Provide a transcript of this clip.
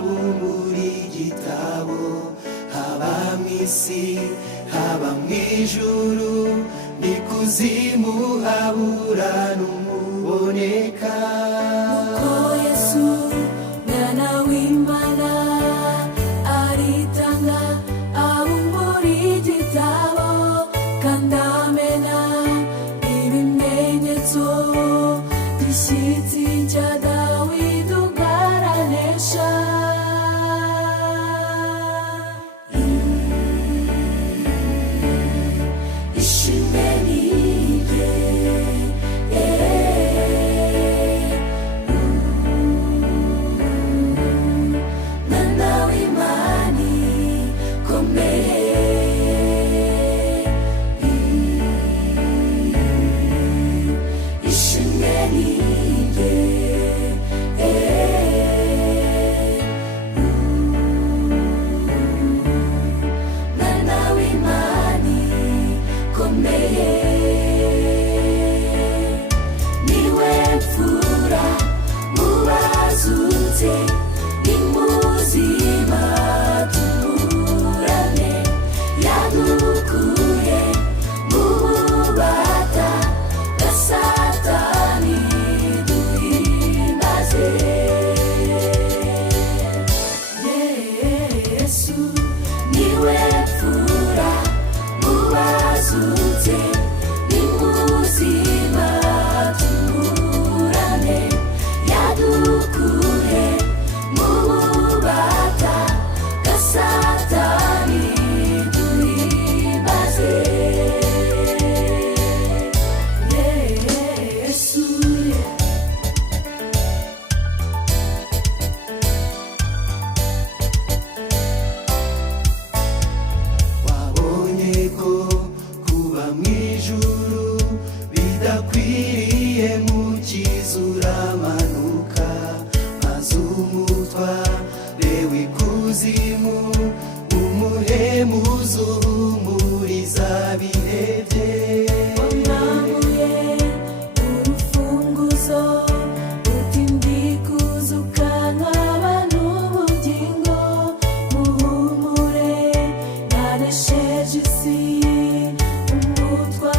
bumbura igitabo, haba mw'isi haba mw'ijuru n'ikuzimu habura n'umuboneka. Uko Yesu mwana w'Imana aritanga abumbura igitabo kandi amena ibimenyetso by'ishyitsi cya Dawidi ubwaranesha. Ishimwe nirye mwana w'Imana ikomeye. Ishimwe nirye mwana w'Imana ikomeye. Niwe mfura mu bazutse ni muzima tumurane, yadukuye mu bubata bwa Satani duhimbaze. Yesu niwe mfura mu bazutse ni muzima tumurane, yadukuye mu bubata bwa Satani duhimbaze. Yesu wabonye ko kuba mw'ijuru bidakwiriye, mukiza uramanuka maze umutware w'ikuzimu umuhemuza uhumuriza abihebye. wamwamuye urufunguzo rutindikuza ukankaba n'ubugingo, muhumure yanesheje isi umutwaro